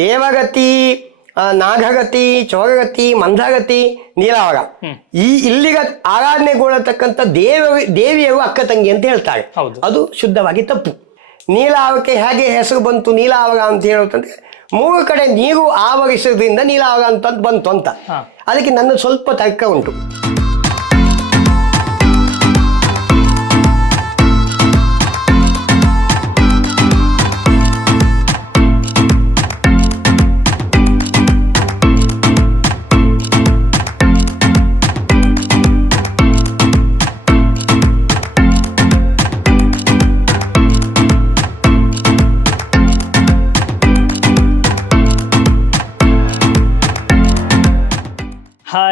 ದೇವಗತಿ ನಾಗಗತಿ ಚೋಗಗತಿ ಮಂದಗತಿ ನೀಲಾವಗ ಈ ಇಲ್ಲಿಗ ಆರಾಧನೆಗೊಳ್ಳತಕ್ಕಂಥ ದೇವ ದೇವಿಯರು ಅಕ್ಕ ತಂಗಿ ಅಂತ ಹೇಳ್ತಾರೆ. ಅದು ಶುದ್ಧವಾಗಿ ತಪ್ಪು. ನೀಲಾವಕ್ಕೆ ಹೇಗೆ ಹೆಸರು ಬಂತು ನೀಲಾವಗ ಅಂತ ಹೇಳುತ್ತಂದ್ರೆ ಮೂರು ಕಡೆ ನೀರು ಆವರಿಸೋದ್ರಿಂದ ನೀಲಾವಗ ಅಂತ ಬಂತು ಅಂತ. ಅದಕ್ಕೆ ನನ್ನ ಸ್ವಲ್ಪ ತರ್ಕ ಉಂಟು.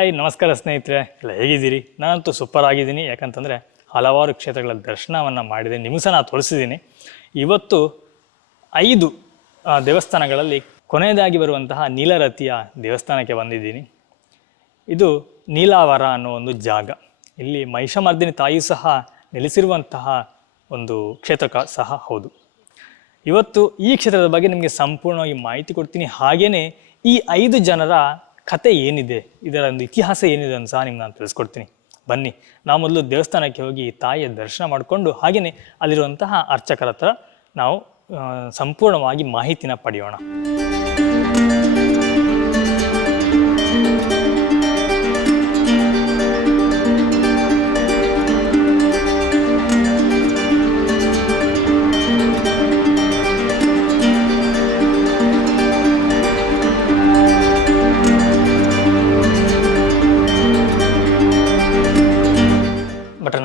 ಹಾಯ್, ನಮಸ್ಕಾರ ಸ್ನೇಹಿತರೆ. ಎಲ್ಲ ಹೇಗಿದ್ದೀರಿ? ನಾನಂತೂ ಸೂಪರ್ ಆಗಿದ್ದೀನಿ. ಯಾಕಂತಂದರೆ ಹಲವಾರು ಕ್ಷೇತ್ರಗಳ ದರ್ಶನವನ್ನು ಮಾಡಿದೆ. ಸಹ ನಾನು ತೋರಿಸಿದ್ದೀನಿ. ಇವತ್ತು ಐದು ದೇವಸ್ಥಾನಗಳಲ್ಲಿ ಕೊನೆಯದಾಗಿ ಬರುವಂತಹ ನೀಲರತಿಯ ದೇವಸ್ಥಾನಕ್ಕೆ ಬಂದಿದ್ದೀನಿ. ಇದು ನೀಲಾವರ ಅನ್ನೋ ಒಂದು ಜಾಗ. ಇಲ್ಲಿ ಮಹಿಷಮರ್ದಿನಿ ತಾಯಿಯೂ ಸಹ ನೆಲೆಸಿರುವಂತಹ ಒಂದು ಕ್ಷೇತ್ರ ಸಹ ಹೌದು. ಇವತ್ತು ಈ ಕ್ಷೇತ್ರದ ಬಗ್ಗೆ ನಿಮಗೆ ಸಂಪೂರ್ಣವಾಗಿ ಮಾಹಿತಿ ಕೊಡ್ತೀನಿ. ಹಾಗೆಯೇ ಈ ಐದು ಜನರ ಕತೆ ಏನಿದೆ, ಇದರ ಒಂದು ಇತಿಹಾಸ ಏನಿದೆ ಅಂತ ಸಹ ನಿಮ್ಗೆ ನಾನು ತಿಳಿಸ್ಕೊಡ್ತೀನಿ. ಬನ್ನಿ, ನಾವು ಮೊದಲು ದೇವಸ್ಥಾನಕ್ಕೆ ಹೋಗಿ ತಾಯಿಯ ದರ್ಶನ ಮಾಡಿಕೊಂಡು ಹಾಗೆಯೇ ಅಲ್ಲಿರುವಂತಹ ಅರ್ಚಕರ ಹತ್ರ ನಾವು ಸಂಪೂರ್ಣವಾಗಿ ಮಾಹಿತಿನ ಪಡೆಯೋಣ.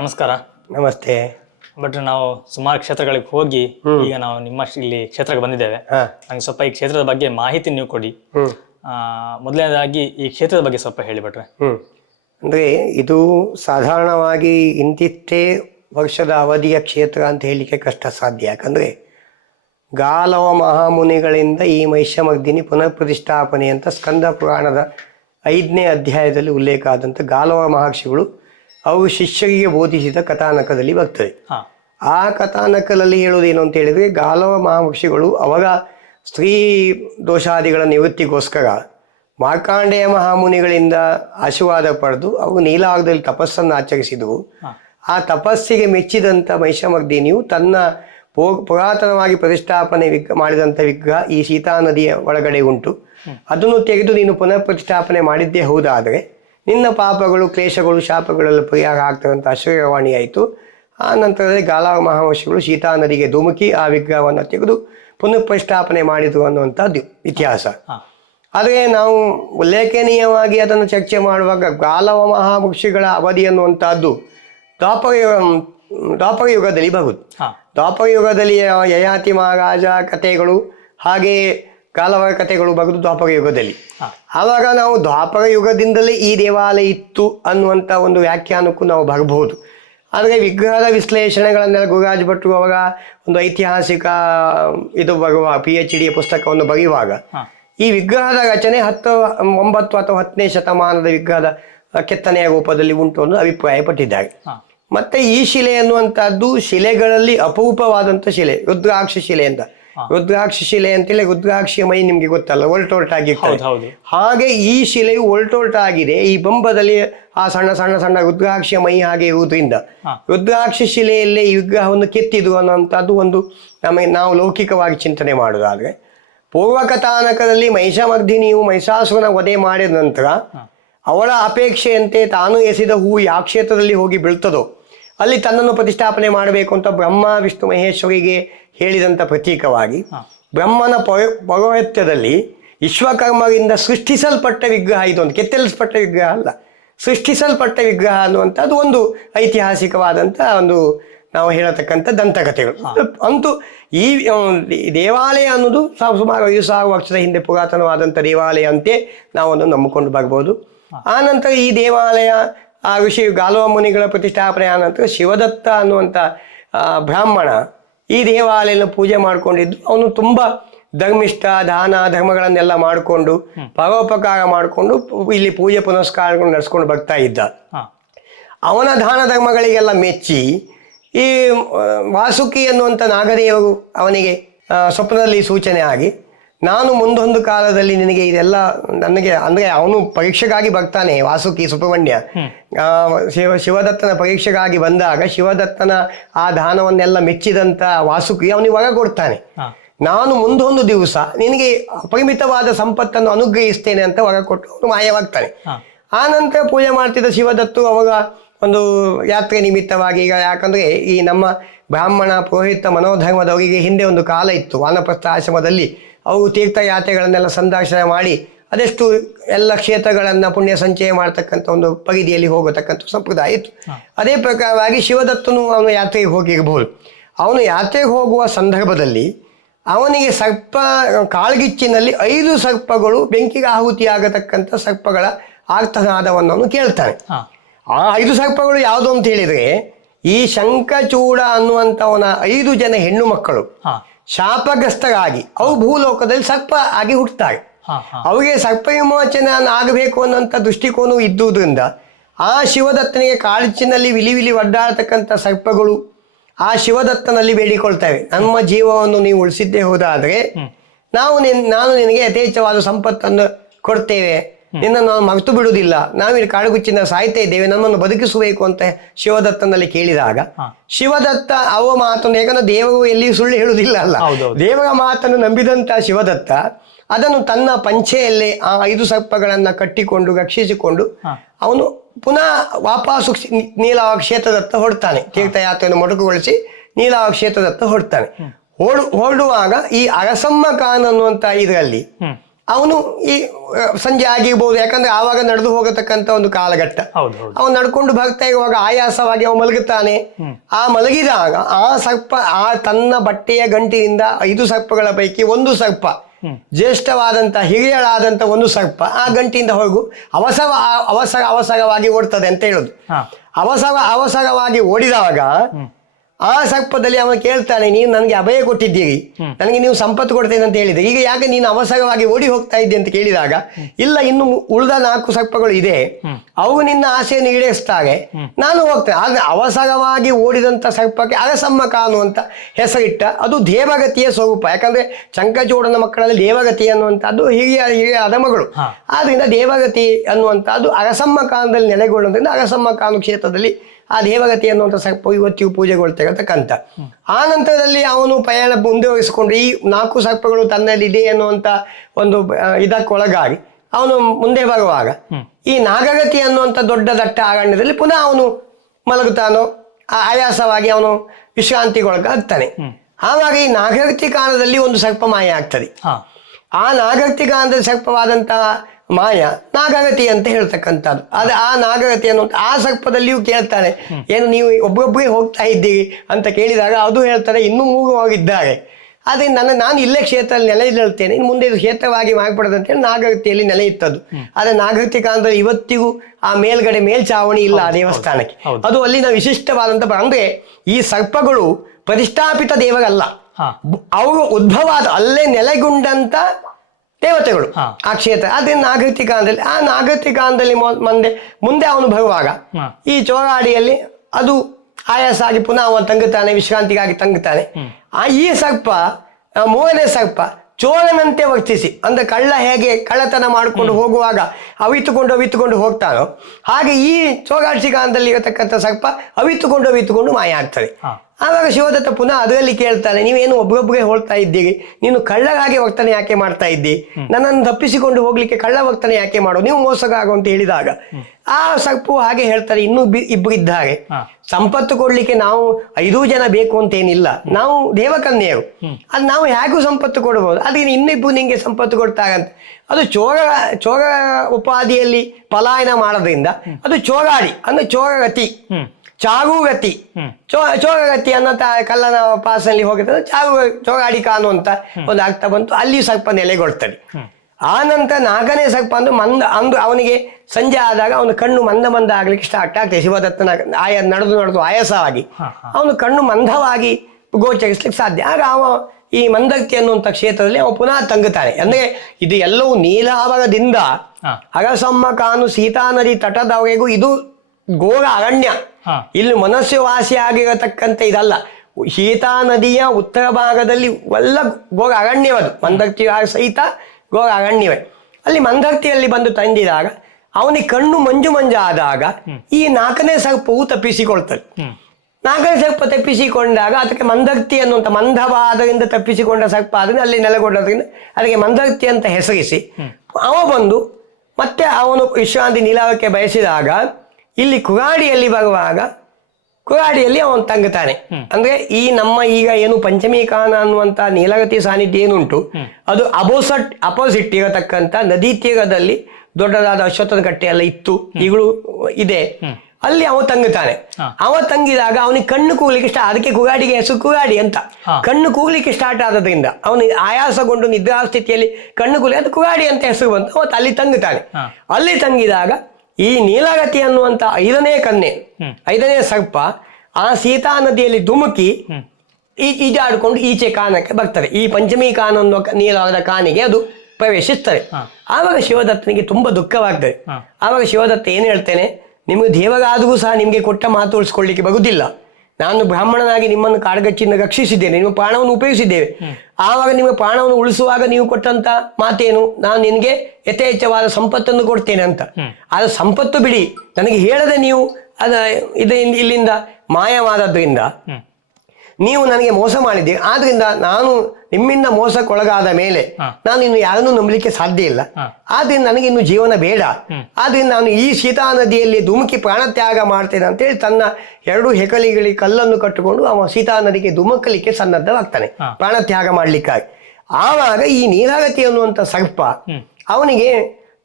ನಮಸ್ಕಾರ. ನಮಸ್ತೆ. ಬಟ್ ನಾವು ಸುಮಾರು ಕ್ಷೇತ್ರಗಳಿಗೆ ಹೋಗಿ ಈಗ ನಾವು ನಿಮ್ಮ ಶ- ಇಲ್ಲಿ ಕ್ಷೇತ್ರಕ್ಕೆ ಬಂದಿದ್ದೇವೆ. ಹಾ. ನಂಗೆ ಸ್ವಲ್ಪ ಈ ಕ್ಷೇತ್ರದ ಬಗ್ಗೆ ಮಾಹಿತಿ ನೀವು ಕೊಡಿ. ಹ್ಮ್. ಆ, ಮೊದಲನೇದಾಗಿ ಈ ಕ್ಷೇತ್ರದ ಬಗ್ಗೆ ಸ್ವಲ್ಪ ಹೇಳಿ ಭಟ್ರೆ ಹ್ಮ್. ಅಂದ್ರೆ ಇದು ಸಾಧಾರಣವಾಗಿ ಇಂತಿಷ್ಟೇ ವರ್ಷದ ಅವಧಿಯ ಕ್ಷೇತ್ರ ಅಂತ ಹೇಳಲಿಕ್ಕೆ ಕಷ್ಟ ಸಾಧ್ಯ. ಯಾಕಂದ್ರೆ ಗಾಲವ ಮಹಾಮುನಿಗಳಿಂದ ಈ ಮಹಿಷಮರ್ದಿನಿ ಪುನರ್ ಪ್ರತಿಷ್ಠಾಪನೆ ಅಂತ ಸ್ಕಂದ ಪುರಾಣದ ಐದನೇ ಅಧ್ಯಾಯದಲ್ಲಿ ಉಲ್ಲೇಖ ಆದಂಥ ಗಾಲವ ಮಹರ್ಷಿಗಳು ಅವರು ಶಿಷ್ಯರಿಗೆ ಬೋಧಿಸಿದ ಕಥಾನಕದಲ್ಲಿ ಬರ್ತದೆ. ಆ ಕಥಾನಕದಲ್ಲಿ ಹೇಳುವುದೇನು ಅಂತ ಹೇಳಿದ್ರೆ ಗಾಲವ ಮಹಾಮಕ್ಷಿಗಳು ಅವಾಗ ಸ್ತ್ರೀ ದೋಷಾದಿಗಳ ನಿವೃತ್ತಿಗೋಸ್ಕರ ಮಾರ್ಕಾಂಡೇಯ ಮಹಾಮುನಿಗಳಿಂದ ಆಶೀರ್ವಾದ ಪಡೆದು ಅವು ನೀಲಾಗದಲ್ಲಿ ತಪಸ್ಸನ್ನು ಆಚರಿಸಿದವು. ಆ ತಪಸ್ಸಿಗೆ ಮೆಚ್ಚಿದಂಥ ಮಹಿಷಮರ್ದಿನಿಯು ತನ್ನ ಪೋ ಪುರಾತನವಾಗಿ ಪ್ರತಿಷ್ಠಾಪನೆ ವಿಗ್ ಮಾಡಿದಂಥ ವಿಗ್ರಹ ಈ ಸೀತಾ ನದಿಯ ಒಳಗಡೆ ಉಂಟು. ಅದನ್ನು ತೆಗೆದು ನೀನು ಪುನಃ ಪ್ರತಿಷ್ಠಾಪನೆ ಮಾಡಿದ್ದೇ ಹೌದಾದರೆ ನಿನ್ನ ಪಾಪಗಳು ಕ್ಲೇಶಗಳು ಶಾಪಗಳೆಲ್ಲ ಪರಿಹಾರ ಆಗ್ತಕ್ಕಂಥ ಅಶ್ವಯವಾಣಿ ಆಯಿತು ಆ ನಂತರದಲ್ಲಿ ಗಾಲವ ಮಹಾವಂಶಗಳು ಸೀತಾ ನದಿಗೆ ಧುಮುಕಿ ಆ ವಿಗ್ರಹವನ್ನು ತೆಗೆದು ಪುನಃ ಪ್ರತಿಷ್ಠಾಪನೆ ಮಾಡಿದರು ಅನ್ನುವಂಥದ್ದು ಇತಿಹಾಸ. ಆದರೆ ನಾವು ಉಲ್ಲೇಖನೀಯವಾಗಿ ಅದನ್ನು ಚರ್ಚೆ ಮಾಡುವಾಗ ಗಾಲವ ಮಹಾಮುಷಿಗಳ ಅವಧಿ ಅನ್ನುವಂಥದ್ದು ದ್ವಾಪರ ಯು- ದ್ವಾಪರ ಯುಗದಲ್ಲಿ ಬರುವುದು ದ್ವಾಪರಯುಗದಲ್ಲಿ ದ್ವಾಪರ ಯುಗದಲ್ಲಿ ಯಯಾತಿ ಮಹಾರಾಜ ಕಥೆಗಳು ಹಾಗೆ ಗಾಲವರ ಕಥೆಗಳು ಬರುವುದು ದ್ವಾಪರ ಯುಗದಲ್ಲಿ. ಆವಾಗ ನಾವು ದ್ವಾಪರ ಯುಗದಿಂದಲೇ ಈ ದೇವಾಲಯ ಇತ್ತು ಅನ್ನುವಂಥ ಒಂದು ವ್ಯಾಖ್ಯಾನಕ್ಕೂ ನಾವು ಬರಬಹುದು. ಆದರೆ ವಿಗ್ರಹದ ವಿಶ್ಲೇಷಣೆಗಳನ್ನೆಲ್ಲ ಗುರುರಾಜ್ ಭಟ್ರು ಅವಾಗ ಒಂದು ಐತಿಹಾಸಿಕ ಇದು ಬರುವ ಪಿ ಎಚ್ ಡಿ ಪುಸ್ತಕವನ್ನು ಬರೆಯುವಾಗ ಈ ವಿಗ್ರಹದ ರಚನೆ ಹತ್ತು ಒಂಬತ್ತು ಅಥವಾ ಹತ್ತನೇ ಶತಮಾನದ ವಿಗ್ರಹದ ಕೆತ್ತನೆಯ ರೂಪದಲ್ಲಿ ಉಂಟು ಅನ್ನೋದು ಅಭಿಪ್ರಾಯಪಟ್ಟಿದ್ದಾರೆ. ಮತ್ತೆ ಈ ಶಿಲೆ ಅನ್ನುವಂಥದ್ದು ಶಿಲೆಗಳಲ್ಲಿ ಅಪರೂಪವಾದಂಥ ಶಿಲೆ ರುದ್ರಾಕ್ಷ ಶಿಲೆ ಅಂತ. ರುದ್ರಾಕ್ಷ ಶಿಲೆ ಅಂತೇಳಿ ರುದ್ರಾಕ್ಷಿಯ ಮೈ ನಿಮ್ಗೆ ಗೊತ್ತಲ್ಲ ಒಲ್ಟೊಲ್ಟಾಗಿ ಹೌದು ಹೌದು. ಹಾಗೆ ಈ ಶಿಲೆಯು ಒಲ್ಟೊಲ್ಟಾಗಿದೆ ಈ ಬಂಬದಲ್ಲಿ ಆ ಸಣ್ಣ ಸಣ್ಣ ಸಣ್ಣ ರುದ್ರಾಕ್ಷಿಯ ಮೈ ಹಾಗೆ ಇರುವುದರಿಂದ. ಹಾ. ರುದ್ರಾಕ್ಷಿ ಶಿಲೆಯಲ್ಲೇ ಈ ವಿಗ್ರಹವನ್ನು ಕೆತ್ತಿದು ಅನ್ನೋಂಥದ್ದು ಒಂದು ನಮಗೆ ನಾವು ಲೌಕಿಕವಾಗಿ ಚಿಂತನೆ ಮಾಡೋದಾದ್ರೆ. ಪೂರ್ವ ಕಥಾನಕದಲ್ಲಿ ಮಹಿಷಮರ್ದಿನಿಯು ಮಹಿಷಾಸುರನ ವಧೆ ಮಾಡಿದ ನಂತರ ಅವಳ ಅಪೇಕ್ಷೆಯಂತೆ ತಾನು ಎಸೆದ ಹೂವು ಯಾವ ಕ್ಷೇತ್ರದಲ್ಲಿ ಹೋಗಿ ಬೀಳ್ತದೋ ಅಲ್ಲಿ ತನ್ನನ್ನು ಪ್ರತಿಷ್ಠಾಪನೆ ಮಾಡಬೇಕು ಅಂತ ಬ್ರಹ್ಮ ವಿಷ್ಣು ಮಹೇಶ್ವರಿಗೆ ಹೇಳಿದಂಥ ಪ್ರತೀಕವಾಗಿ ಬ್ರಹ್ಮನ ಪೌ- ವಿಶ್ವಕರ್ಮದಿಂದ ವಿಶ್ವಕರ್ಮರಿಂದ ಸೃಷ್ಟಿಸಲ್ಪಟ್ಟ ವಿಗ್ರಹ ಇದು ಒಂದು ಕೆತ್ತಲಿಸಲ್ಪಟ್ಟ ವಿಗ್ರಹ ಅಲ್ಲ. ಸೃಷ್ಟಿಸಲ್ಪಟ್ಟ ವಿಗ್ರಹ ಅನ್ನುವಂಥದ್ದು ಒಂದು ಐತಿಹಾಸಿಕವಾದಂಥ ಒಂದು ನಾವು ಹೇಳತಕ್ಕಂಥ ದಂತಕಥೆಗಳು. ಅಂತೂ ಈ ದೇವಾಲಯ ಅನ್ನೋದು ಸುಮಾರು ಐದು ಸಾವಿರ ವರ್ಷದ ಹಿಂದೆ ಪುರಾತನವಾದಂಥ ದೇವಾಲಯ ಅಂತೆ ನಾವು ಅದನ್ನು ನಂಬಿಕೊಂಡು ಬರ್ಬೋದು. ಆ ನಂತರ ಈ ದೇವಾಲಯ ಆ ಋಷಿ ಗಾಲುವ ಮುನಿಗಳ ಪ್ರತಿಷ್ಠಾಪನೆ ಆನಂತರ ನಂತರ ಶಿವದತ್ತ ಅನ್ನುವಂಥ ಬ್ರಾಹ್ಮಣ ಈ ದೇವಾಲಯನ ಪೂಜೆ ಮಾಡ್ಕೊಂಡಿದ್ದು ಅವನು ತುಂಬಾ ಧರ್ಮಿಷ್ಠ ದಾನ ಧರ್ಮಗಳನ್ನೆಲ್ಲ ಮಾಡಿಕೊಂಡು ಪರೋಪಕಾರ ಮಾಡಿಕೊಂಡು ಇಲ್ಲಿ ಪೂಜೆ ಪುನಸ್ಕಾರಗಳು ನಡೆಸ್ಕೊಂಡು ಬರ್ತಾ ಇದ್ದ. ಅವನ ದಾನ ಧರ್ಮಗಳಿಗೆಲ್ಲ ಮೆಚ್ಚಿ ಈ ವಾಸುಕಿ ಅನ್ನುವಂಥ ನಾಗದೇವರು ಅವನಿಗೆ ಸ್ವಪ್ನದಲ್ಲಿ ಸೂಚನೆ ಆಗಿ ನಾನು ಮುಂದೊಂದು ಕಾಲದಲ್ಲಿ ನಿನಗೆ ಇದೆಲ್ಲ ನನಗೆ ಅಂದ್ರೆ ಅವನು ಪರೀಕ್ಷೆಗಾಗಿ ಬರ್ತಾನೆ ವಾಸುಕಿ ಸುಬ್ರಹ್ಮಣ್ಯ. ಶಿವ ಶಿವದತ್ತನ ಪರೀಕ್ಷೆಗಾಗಿ ಬಂದಾಗ ಶಿವದತ್ತನ ಆ ದಾನವನ್ನೆಲ್ಲ ಮೆಚ್ಚಿದಂತ ವಾಸುಕಿ ಅವನಿಗೆ ಹೊರ ಕೊಡ್ತಾನೆ. ನಾನು ಮುಂದೊಂದು ದಿವಸ ನಿನಗೆ ಅಪರಿಮಿತವಾದ ಸಂಪತ್ತನ್ನು ಅನುಗ್ರಹಿಸ್ತೇನೆ ಅಂತ ಹೊರ ಕೊಟ್ಟು ಅವನು ಮಾಯವಾಗ್ತಾನೆ. ಆ ನಂತರ ಪೂಜೆ ಮಾಡ್ತಿದ್ದ ಶಿವದತ್ತು ಅವಾಗ ಒಂದು ಯಾತ್ರೆ ನಿಮಿತ್ತವಾಗಿ ಈಗ ಯಾಕಂದ್ರೆ ಈ ನಮ್ಮ ಬ್ರಾಹ್ಮಣ ಪುರೋಹಿತ ಮನೋಧರ್ಮದವರಿಗೆ ಹಿಂದೆ ಒಂದು ಕಾಲ ಇತ್ತು ವಾನಪ್ರಸ್ಥ ಆಶ್ರಮದಲ್ಲಿ. ಅವರು ತೀರ್ಥಯಾತ್ರೆಗಳನ್ನೆಲ್ಲ ಸಂದರ್ಶನ ಮಾಡಿ ಅದೆಷ್ಟು ಎಲ್ಲ ಕ್ಷೇತ್ರಗಳನ್ನು ಪುಣ್ಯ ಸಂಚಯ ಮಾಡ್ತಕ್ಕಂಥ ಒಂದು ಪಗಿದಿಯಲ್ಲಿ ಹೋಗತಕ್ಕಂಥ ಸಂಪ್ರದಾಯ ಇತ್ತು. ಅದೇ ಪ್ರಕಾರವಾಗಿ ಶಿವದತ್ತನು ಅವನು ಯಾತ್ರೆಗೆ ಹೋಗಿರಬಹುದು ಅವನು ಯಾತ್ರೆಗೆ ಹೋಗುವ ಸಂದರ್ಭದಲ್ಲಿ ಅವನಿಗೆ ಸರ್ಪ ಕಾಳ್ಗಿಚ್ಚಿನಲ್ಲಿ ಐದು ಸರ್ಪಗಳು ಬೆಂಕಿಗೆ ಆಹುತಿಯಾಗತಕ್ಕಂಥ ಸರ್ಪಗಳ ಆರ್ತನಾದವನ್ನು ಅವನು ಕೇಳ್ತಾನೆ. ಆ ಐದು ಸರ್ಪಗಳು ಯಾವುದು ಅಂತ ಹೇಳಿದ್ರೆ ಈ ಶಂಖಚೂಡ ಅನ್ನುವಂಥವನ ಐದು ಜನ ಹೆಣ್ಣು ಮಕ್ಕಳು. ಶಾಪಗ್ರಸ್ತರಾಗಿ ಅವು ಭೂಲೋಕದಲ್ಲಿ ಸರ್ಪ ಆಗಿ ಹುಟ್ಟುತ್ತಾರೆ ಅವರಿಗೆ ಸರ್ಪ ವಿಮೋಚನೆ ಆಗಬೇಕು ಅನ್ನೋಂಥ ದೃಷ್ಟಿಕೋನ ಇದ್ದುದರಿಂದ ಆ ಶಿವದತ್ತನಿಗೆ ಕಾಳಿಚಿನಲ್ಲಿ ವಿಲಿವಿಲಿ ವಿಲಿ ಒಡ್ಡಾಡ್ತಕ್ಕಂಥ ಸರ್ಪಗಳು ಆ ಶಿವದತ್ತನಲ್ಲಿ ಬೇಡಿಕೊಳ್ತವೆ. ನಮ್ಮ ಜೀವವನ್ನು ನೀವು ಉಳಿಸಿದ್ದೇ ಹೋದಾದ್ರೆ ನಾವು ನಿನ್ ನಾನು ನಿನಗೆ ಯಥೇಚ್ಛವಾದ ಸಂಪತ್ತನ್ನು ಕೊಡ್ತೇವೆ. ನಿನ್ನನ್ನು ನಾವು ಮರೆತು ಬಿಡುವುದಿಲ್ಲ. ನಾವಿಲ್ಲಿ ಕಾಡುಗುಚ್ಚಿನ ಸಾಯ್ತಾ ಇದ್ದೇವೆ. ನಮ್ಮನ್ನು ಬದುಕಿಸಬೇಕು ಅಂತ ಶಿವದತ್ತನಲ್ಲಿ ಕೇಳಿದಾಗ ಶಿವದತ್ತ ಅವ ಮಾತನ್ನು ಯಾಕಂದ್ರೆ ದೇವರು ಎಲ್ಲಿಯೂ ಸುಳ್ಳು ಹೇಳುವುದಿಲ್ಲ ಅಲ್ಲ. ದೇವರ ಮಾತನ್ನು ನಂಬಿದಂತ ಶಿವದತ್ತ ಅದನ್ನು ತನ್ನ ಪಂಚೆಯಲ್ಲೇ ಆ ಐದು ಸರ್ಪಗಳನ್ನ ಕಟ್ಟಿಕೊಂಡು ರಕ್ಷಿಸಿಕೊಂಡು ಅವನು ಪುನಃ ವಾಪಾಸು ನೀಲಾವ ಕ್ಷೇತ್ರದತ್ತ ಹೊಡ್ತಾನೆ ತೀರ್ಥಯಾತ್ರೆಯನ್ನು ಮೊಟಕುಗೊಳಿಸಿ ನೀಲಾವ ಕ್ಷೇತ್ರದತ್ತ ಹೊಡ್ತಾನೆ ಹೊರಡು ಹೊರಡುವಾಗ ಈ ಅರಸಮ್ಮ ಕಾನ್ ಅನ್ನುವಂತ ಇದರಲ್ಲಿ ಅವನು ಈ ಸಂಜೆ ಆಗಿರ್ಬೋದು ಯಾಕಂದ್ರೆ ಆವಾಗ ನಡೆದು ಹೋಗತಕ್ಕಂತ ಒಂದು ಕಾಲಘಟ್ಟ. ಅವನು ನಡ್ಕೊಂಡು ಬರ್ತಾ ಇರುವಾಗ ಆಯಾಸವಾಗಿ ಅವನು ಮಲಗುತ್ತಾನೆ. ಆ ಮಲಗಿದಾಗ ಆ ಸರ್ಪ ಆ ತನ್ನ ಬಟ್ಟೆಯ ಗಂಟಿನಿಂದ ಐದು ಸರ್ಪಗಳ ಪೈಕಿ ಒಂದು ಸರ್ಪ ಜ್ಯೇಷ್ಠವಾದಂತ ಹಿರಿಯಳಾದಂತ ಒಂದು ಸರ್ಪ ಆ ಗಂಟಿಯಿಂದ ಹೋಗು ಅವಸರ ಅವಸರ ಅವಸರವಾಗಿ ಓಡ್ತದೆ ಅಂತ ಹೇಳುದು. ಅವಸರ ಅವಸರವಾಗಿ ಓಡಿದಾಗ ಆ ಸರ್ಪದಲ್ಲಿ ಅವನು ಕೇಳ್ತಾನೆ ನೀನು ನನಗೆ ಅಭಯ ಕೊಟ್ಟಿದ್ದೀರಿ ನನಗೆ ನೀವು ಸಂಪತ್ತು ಕೊಡ್ತೇನೆ ಅಂತ ಹೇಳಿದೆ. ಈಗ ಯಾಕೆ ನೀನು ಅವಸರವಾಗಿ ಓಡಿ ಹೋಗ್ತಾ ಇದ್ದೆ ಅಂತ ಕೇಳಿದಾಗ ಇಲ್ಲ ಇನ್ನು ಉಳಿದ ನಾಲ್ಕು ಸರ್ಪಗಳು ಇದೆ. ಅವು ನಿನ್ನ ಆಸೆಯನ್ನು ಈಡೇರಿಸ್ತಾರೆ ನಾನು ಹೋಗ್ತೇನೆ. ಆದ್ರೆ ಅವಸರವಾಗಿ ಓಡಿದಂತ ಸರ್ಪಕ್ಕೆ ಅರಸಮ್ಮ ಕಾನು ಅಂತ ಹೆಸರಿಟ್ಟ ಅದು ದೇವಗತಿಯ ಸ್ವರೂಪ. ಯಾಕಂದ್ರೆ ಚಂಕಚೂಡನ ಮಕ್ಕಳಲ್ಲಿ ದೇವಗತಿ ಅನ್ನುವಂಥದ್ದು ಹಿರಿಯ ಹಿರಿಯ ಅಧಮಗಳು ಹಾ. ಆದ್ರಿಂದ ದೇವಗತಿ ಅನ್ನುವಂಥದ್ದು ಅರಸಮ್ಮ ಕಾನದಲ್ಲಿ ನೆಲೆಗೊಳ್ಳುವುದರಿಂದ ಅರಸಮ್ಮ ಕಾನು ಕ್ಷೇತ್ರದಲ್ಲಿ ಆ ದೇವಗತಿ ಅನ್ನುವಂಥ ಇವತ್ತಿಗೂ ಪೂಜೆಗೊಳ್ತಿರತಕ್ಕಂಥ ಆ ನಂತರದಲ್ಲಿ ಅವನು ಪಯಣ ಮುಂದುವರಿಸಿಕೊಂಡು ಈ ನಾಲ್ಕು ಸರ್ಪಗಳು ತನ್ನಲ್ಲಿ ಇದೆ ಅನ್ನುವಂಥ ಒಂದು ಇದಕ್ಕೊಳಗಾಗಿ ಅವನು ಮುಂದೆ ಬರುವಾಗ ಈ ನಾಗಗತಿ ಅನ್ನುವಂಥ ದೊಡ್ಡ ದಟ್ಟ ಅರಣ್ಯದಲ್ಲಿ ಪುನಃ ಅವನು ಮಲಗುತ್ತಾನೋ ಆ ಆಯಾಸವಾಗಿ ಅವನು ವಿಶ್ರಾಂತಿಗೊಳಗಾಗ್ತಾನೆ. ಆವಾಗ ಈ ನಾಗಗತಿ ಕಾಲದಲ್ಲಿ ಒಂದು ಸರ್ಪ ಮಾಯ ಆಗ್ತದೆ ಆ ಆ ಕಾಲದಲ್ಲಿ ಸರ್ಪವಾದಂತಹ ಮಾಯ ನಾಗಗತಿ ಅಂತ ಹೇಳ್ತಕ್ಕಂಥದ್ದು. ಅದು ಆ ನಾಗಗತಿ ಅನ್ನುವಂಥ ಆ ಸರ್ಪದಲ್ಲಿಯೂ ಕೇಳ್ತಾರೆ ಏನು ನೀವು ಒಬ್ಬೊಬ್ಬರೇ ಹೋಗ್ತಾ ಇದ್ದೀರಿ ಅಂತ ಕೇಳಿದಾಗ ಅದು ಹೇಳ್ತಾರೆ ಇನ್ನೂ ಮೂಗವಾಗಿದ್ದಾರೆ. ಹೋಗಿದ್ದಾರೆ ಆದರೆ ನನ್ನ ನಾನು ಇಲ್ಲೇ ಕ್ಷೇತ್ರದಲ್ಲಿ ನೆಲೆ ನಿಲ್ತೇನೆ ಇನ್ನು ಮುಂದೆ ಇದು ಕ್ಷೇತ್ರವಾಗಿ ಹೇಳಿ ನಾಗರತಿಯಲ್ಲಿ ನೆಲೆ ಇತ್ತದು. ಆದರೆ ನಾಗರತಿ ಕಾಲದಲ್ಲಿ ಇವತ್ತಿಗೂ ಆ ಮೇಲ್ಗಡೆ ಮೇಲ್ಛಾವಣಿ ಇಲ್ಲ ಆ ದೇವಸ್ಥಾನಕ್ಕೆ. ಅದು ಅಲ್ಲಿನ ವಿಶಿಷ್ಟವಾದಂಥ ಅಂದ್ರೆ ಈ ಸರ್ಪಗಳು ಪ್ರತಿಷ್ಠಾಪಿತ ದೇವರಲ್ಲ. ಅವರು ಉದ್ಭವ ಆದ ಅಲ್ಲೇ ನೆಲೆಗೊಂಡಂತ ದೇವತೆಗಳು. ಆ ಕ್ಷೇತ್ರ ಅದೇ ನಾಗರಿಕಾಂತದಲ್ಲಿ ಆ ನಾಗರಿಕಾಂತದಲ್ಲಿ ಮುಂದೆ ಮುಂದೆ ಅವನು ಬರುವಾಗ. ಈ ಚೋರಾಡಿಯಲ್ಲಿ ಅದು ಆಯಾಸ ಆಗಿ ಪುನಃ ಅವನು ತಂಗುತ್ತಾನೆ ವಿಶ್ರಾಂತಿಗಾಗಿ ತಂಗುತ್ತಾನೆ ಆ ಈ ಸರ್ಪ ಮೂರನೇ ಸರ್ಪ ಚೋರನಂತೆ ವರ್ತಿಸಿ ಅಂದ್ರೆ ಕಳ್ಳ ಹೇಗೆ ಕಳ್ಳತನ ಮಾಡಿಕೊಂಡು ಹೋಗುವಾಗ ಅವಿತುಕೊಂಡು ಅವಿತುಕೊಂಡು ಹೋಗ್ತಾನೋ ಹಾಗೆ ಈ ಚೋಗಾಡ್ಸಿಕಾಂತದಲ್ಲಿ ಇರತಕ್ಕಂಥ ಸರ್ಪ ಅವಿತುಕೊಂಡು ಅವಿತುಕೊಂಡು ಮಾಯ ಆಗ್ತದೆ. ಆವಾಗ ಶಿವದತ್ತ ಪುನಃ ಅದರಲ್ಲಿ ಕೇಳ್ತಾನೆ ನೀವೇನು ಒಬ್ಬೊಬ್ಬರಿಗೆ ಹೋಗ್ತಾ ಇದ್ದೀರಿ? ನೀನು ಕಳ್ಳರಾಗಿ ವರ್ತನೆ ಯಾಕೆ ಮಾಡ್ತಾ ಇದ್ದಿ? ನನ್ನನ್ನು ತಪ್ಪಿಸಿಕೊಂಡು ಹೋಗ್ಲಿಕ್ಕೆ ಕಳ್ಳ ವರ್ತನೆ ಯಾಕೆ ಮಾಡೋ? ನೀವು ಮೋಸಗಾಗು ಅಂತ ಹೇಳಿದಾಗ ಆ ಸಪ್ಪು ಹಾಗೆ ಹೇಳ್ತಾರೆ ಇನ್ನೂ ಇಬ್ಬರು ಇಬ್ರು ಇದ್ದಾರೆ. ಸಂಪತ್ತು ಕೊಡ್ಲಿಕ್ಕೆ ನಾವು ಐದು ಜನ ಬೇಕು ಅಂತ ಏನಿಲ್ಲ ನಾವು ದೇವಕನ್ಯರು ಅದು ನಾವು ಹೇಗೂ ಸಂಪತ್ತು ಕೊಡಬಹುದು ಅದಕ್ಕೆ ಇನ್ನಿಬ್ಬರು ನಿಂಗೆ ಸಂಪತ್ತು ಕೊಡ್ತಾರಂತ. ಅದು ಚೋರ ಚೋರ ಉಪಾಧಿಯಲ್ಲಿ ಪಲಾಯನ ಮಾಡೋದ್ರಿಂದ ಅದು ಚೋರಾಡಿ ಅಂದ್ರೆ ಚೋರಗತಿ. ಚಾಗುಗತಿ. ಚೋಗಗತಿ ಚೋ ಗತಿ ಅನ್ನೋ ಕಲ್ಲನ ಪಾಸಲ್ಲಿ ಹೋಗಿದ್ರೆ ಚಾಗು ಚೋಗಾಡಿ ಕಾನು ಅಂತ ಒಂದು ಆಗ್ತಾ ಬಂತು. ಅಲ್ಲಿ ಸ್ವಲ್ಪ ನೆಲೆಗೊಳ್ತದೆ. ಆ ನಂತರ ನಾಲ್ಕನೇ ಸರ್ಪ ಅಂದ್ರೆ ಮಂದ ಅಂದು ಅವನಿಗೆ ಸಂಜೆ ಆದಾಗ ಅವನ ಕಣ್ಣು ಮಂದ ಮಂದ ಆಗ್ಲಿಕ್ಕೆ ಸ್ಟಾರ್ಟ್ ಆಗ್ತದೆ. ಶಿವದತ್ತನ ಆಯ ನಡೆದು ನಡೆದು ಆಯಾಸವಾಗಿ. ಅವನು ಕಣ್ಣು ಮಂದವಾಗಿ ಗೋಚರಿಸ್ಲಿಕ್ಕೆ ಸಾಧ್ಯ. ಆಗ ಅವ ಈ ಮಂದಕ್ತಿ ಅನ್ನುವಂಥ ಕ್ಷೇತ್ರದಲ್ಲಿ ಅವನು ಪುನಃ ತಂಗುತ್ತಾನೆ. ಅಂದ್ರೆ ಇದು ಎಲ್ಲವೂ ನೀಲಾವರದಿಂದ. ಅಗಸಮ್ಮ ಕಾನು ಸೀತಾ ನದಿ ತಟದವರೆಗೂ ಇದು ಘೋರ ಅರಣ್ಯ. ಇಲ್ಲಿ ಮನಸ್ಸು ವಾಸಿ ಆಗಿರತಕ್ಕಂತ ಇದಲ್ಲ. ಶೀತಾ ನದಿಯ ಉತ್ತರ ಭಾಗದಲ್ಲಿ ಎಲ್ಲ ಗೋಗ ಅರಣ್ಯವದು. ಮಂದರ್ತಿ ಸಹಿತ ಗೋಗ ಅರಣ್ಯವೇ. ಅಲ್ಲಿ ಮಂದರ್ತಿಯಲ್ಲಿ ಬಂದು ತಂದಿದಾಗ ಅವನಿಗೆ ಕಣ್ಣು ಮಂಜು ಮಂಜು ಆದಾಗ ಈ ನಾಲ್ಕನೇ ಸರ್ಪವು ತಪ್ಪಿಸಿಕೊಳ್ತದೆ. ನಾಲ್ಕನೇ ಸರ್ಪ ತಪ್ಪಿಸಿಕೊಂಡಾಗ ಅದಕ್ಕೆ ಮಂದರ್ತಿ ಅನ್ನುವಂಥ ಮಂದವಾದದಿಂದ ತಪ್ಪಿಸಿಕೊಂಡ ಸರ್ಪ ಆದ್ರೆ ಅಲ್ಲಿ ನೆಲೆಗೊಂಡದ್ರಿಂದ ಅದಕ್ಕೆ ಮಂದರ್ತಿ ಅಂತ ಹೆಸರಿಸಿ ಅವ ಬಂದು ಮತ್ತೆ ಅವನು ವಿಶ್ರಾಂತಿ ನೀಲಾವಕ್ಕೆ ಬಯಸಿದಾಗ ಇಲ್ಲಿ ಕುಗಾಡಿಯಲ್ಲಿ ಬರುವಾಗ ಕುಗಾಡಿಯಲ್ಲಿ ಅವನು ತಂಗುತ್ತಾನೆ. ಅಂದ್ರೆ ಈ ನಮ್ಮ ಈಗ ಏನು ಪಂಚಮಿ ಕಾನ ಅನ್ನುವಂತ ನೀಲಗತಿ ಸಾನ್ನಿಧ್ಯ ಏನುಂಟು ಅದು ಅಬೋಸಟ್ ಅಪೋಸಿಟ್ ಇರತಕ್ಕಂತ ನದಿ ತೀರದಲ್ಲಿ ದೊಡ್ಡದಾದ ಅಶ್ವತ್ಥನ ಕಟ್ಟೆ ಎಲ್ಲ ಇತ್ತು ಈಗಲೂ ಇದೆ. ಅಲ್ಲಿ ಅವ ತಂಗುತ್ತಾನೆ. ಅವ ತಂಗಿದಾಗ ಅವನಿಗೆ ಕಣ್ಣು ಕೂಗ್ಲಿಕ್ಕೆ ಇಷ್ಟ ಅದಕ್ಕೆ ಕುಗಾಡಿಗೆ ಹೆಸರು ಕುಗಾಡಿ ಅಂತ. ಕಣ್ಣು ಕೂಗ್ಲಿಕ್ಕೆ ಸ್ಟಾರ್ಟ್ ಆದ್ರಿಂದ ಅವನು ಆಯಾಸಗೊಂಡು ನಿದ್ರಾ ಸ್ಥಿತಿಯಲ್ಲಿ ಕಣ್ಣು ಕೂಗ್ಲಿ ಅದು ಕುಗಾಡಿ ಅಂತ ಹೆಸರು ಬಂತು ಅವತ್ತು ಅಲ್ಲಿ ತಂಗುತ್ತಾನೆ. ಅಲ್ಲಿ ತಂಗಿದಾಗ ಈ ನೀಲಗತಿ ಅನ್ನುವಂತ ಐದನೇ ಕನ್ನೆ ಐದನೇ ಸರ್ಪ ಆ ಸೀತಾ ನದಿಯಲ್ಲಿ ಧುಮುಕಿ ಈ ಈಜಾಡಿಕೊಂಡು ಈಚೆ ಕಾನಕ್ಕೆ ಬರ್ತದೆ ಈ ಪಂಚಮಿ ಕಾನ ಅನ್ನುವ ನೀಲವಾದ ಕಾನಿಗೆ ಅದು ಪ್ರವೇಶಿಸ್ತದೆ. ಆವಾಗ ಶಿವದತ್ತನಿಗೆ ತುಂಬಾ ದುಃಖವಾಗ್ತದೆ. ಆವಾಗ ಶಿವದತ್ತ ಏನು ಹೇಳ್ತೇನೆ ನಿಮಗೆ ದೇವಗಾದರೂ ಸಹ ನಿಮಗೆ ಕೊಟ್ಟ ಮಾತು ಉಳಿಸ್ಕೊಳ್ಳಿಕ್ಕೆ ಬಗುದಿಲ್ಲ ನಾನು ಬ್ರಾಹ್ಮಣನಾಗಿ ನಿಮ್ಮನ್ನು ಕಾಡ್ಗಚ್ಚಿಂದ ರಕ್ಷಿಸಿದ್ದೇನೆ ನಿಮ್ಮ ಪ್ರಾಣವನ್ನು ಉಪಯೋಗಿಸಿದ್ದೇವೆ. ಆವಾಗ ನಿಮ್ಮ ಪ್ರಾಣವನ್ನು ಉಳಿಸುವಾಗ ನೀವು ಕೊಟ್ಟಂತ ಮಾತೇನು? ನಾನು ನಿನಗೆ ಯಥೇಚ್ಛವಾದ ಸಂಪತ್ತನ್ನು ಕೊಡ್ತೇನೆ ಅಂತ. ಆದ್ರೆ ಸಂಪತ್ತು ಬಿಡಿ. ನನಗೆ ಹೇಳದೆ ನೀವು ಅದ ಇದ ಇಲ್ಲಿಂದ ಮಾಯವಾದದ್ರಿಂದ ನೀವು ನನಗೆ ಮೋಸ ಮಾಡಿದ್ದೀರಿ. ಆದ್ರಿಂದ ನಾನು ನಿಮ್ಮಿಂದ ಮೋಸಕ್ಕೊಳಗಾದ ಮೇಲೆ ನಾನು ಇನ್ನು ಯಾರನ್ನೂ ನಂಬಲಿಕ್ಕೆ ಸಾಧ್ಯ ಇಲ್ಲ. ಆದ್ರಿಂದ ನನಗೆ ಇನ್ನು ಜೀವನ ಬೇಡ. ಆದ್ರಿಂದ ನಾನು ಈ ಸೀತಾ ನದಿಯಲ್ಲಿ ಧುಮುಕಿ ಪ್ರಾಣತ್ಯಾಗ ಮಾಡ್ತೇನೆ ಅಂತೇಳಿ ತನ್ನ ಎರಡು ಹೆಕಲಿಗಳಿಗೆ ಕಲ್ಲನ್ನು ಕಟ್ಟಿಕೊಂಡು ಅವ ಸೀತಾ ನದಿಗೆ ಧುಮುಕಲಿಕ್ಕೆ ಸನ್ನದ್ಧವಾಗ್ತಾನೆ ಹಾ. ಪ್ರಾಣತ್ಯಾಗ ಮಾಡ್ಲಿಕ್ಕಾಗಿ. ಆವಾಗ ಈ ನೀರಾಗತಿ ಅನ್ನುವಂಥ ಸರ್ಪ ಅವನಿಗೆ